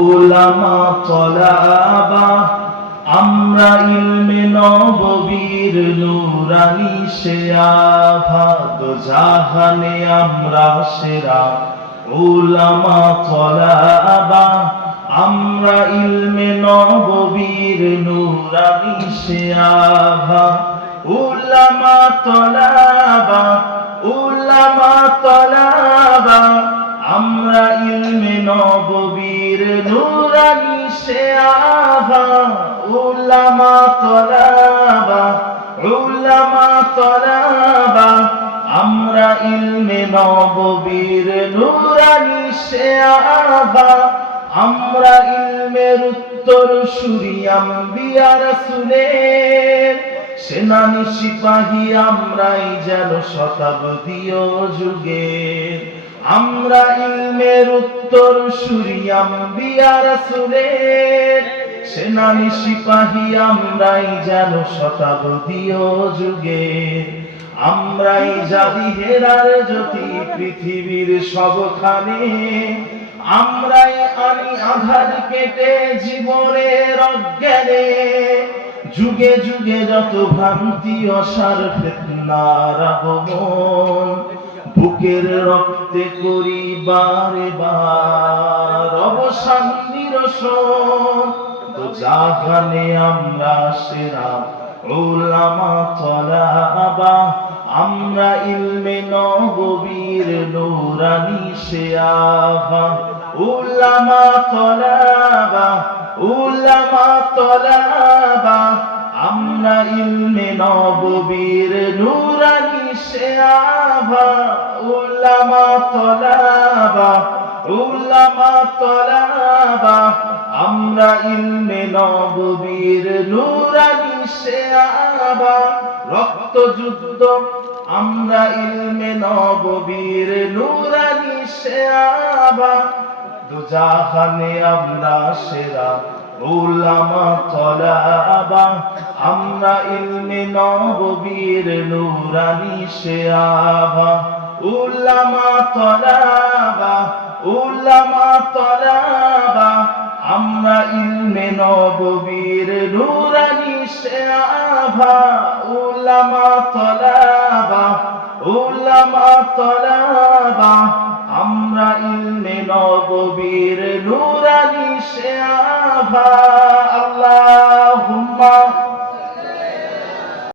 উলামা তলাবা আমরা ইলমে নববীর নূরানি শেয়াভা দো জাহানে আমরা সেরা। উলামা তলাবা আমরা ইলমে নববীর নূরানি শেয়াভা। উলামা তলাবা উলামা তলাবা আমরা ইলমে নববীর নূরানি শেয়াভা। উলামা তলাবা উলামা তলাবা আমরা ইলমে নববীর নূরানি শেয়াভা। আমরা ইলমের উত্তর সূরি আম্বিয়া রাসূলের সেনানি সিপাহী আমরাই যেন শতাব্দীয় যুগের। আমরা ইলমের উত্তর সূরি আম্বিয়া রাসূলের সেনানি সিপাহী আমরাই যেন শতাব্দীয় যুগের। আমরাই জাদি হেরার জ্যোতি পৃথিবীর সবখানে। আমরাই আনি আধার কেটে জীবনের অজ্ঞানে। যুগে যুগে যত ভ্রান্তি অসার ফিতনার আগমন বুকের রক্তে করি বারে বার অবসান নিরসন। তো জাহানে আমরা সেরা উলামা তলাবা আমরা ইলমে নববীর নূরানি শেয়াভা। উলামা তলাবা উলামা তলাবা আমরা ইলমে নববীর নূরানি শেয়াভা। উলামা তলাবা উলামা তলাবা আমরা ইলমে নববীর নূরানি শেয়াভা। রক্ত যুদ্ধ আমরা ইলমে নববীর নূরানি শেয়াভা। দো জাহানে আমরা সেরা উলামা তলাবা আমরা ইলমে নববীর নূরানি শেয়াভা। উলামা তলাবা উলামা তলাবা আমরা ইলমে নববীর নূরানি শেয়াভা। উলামা তলাবা উলামা তলাবা আমরা ইলমে নববীর নূরানি শেয়াভা। আল্লাহুম্মা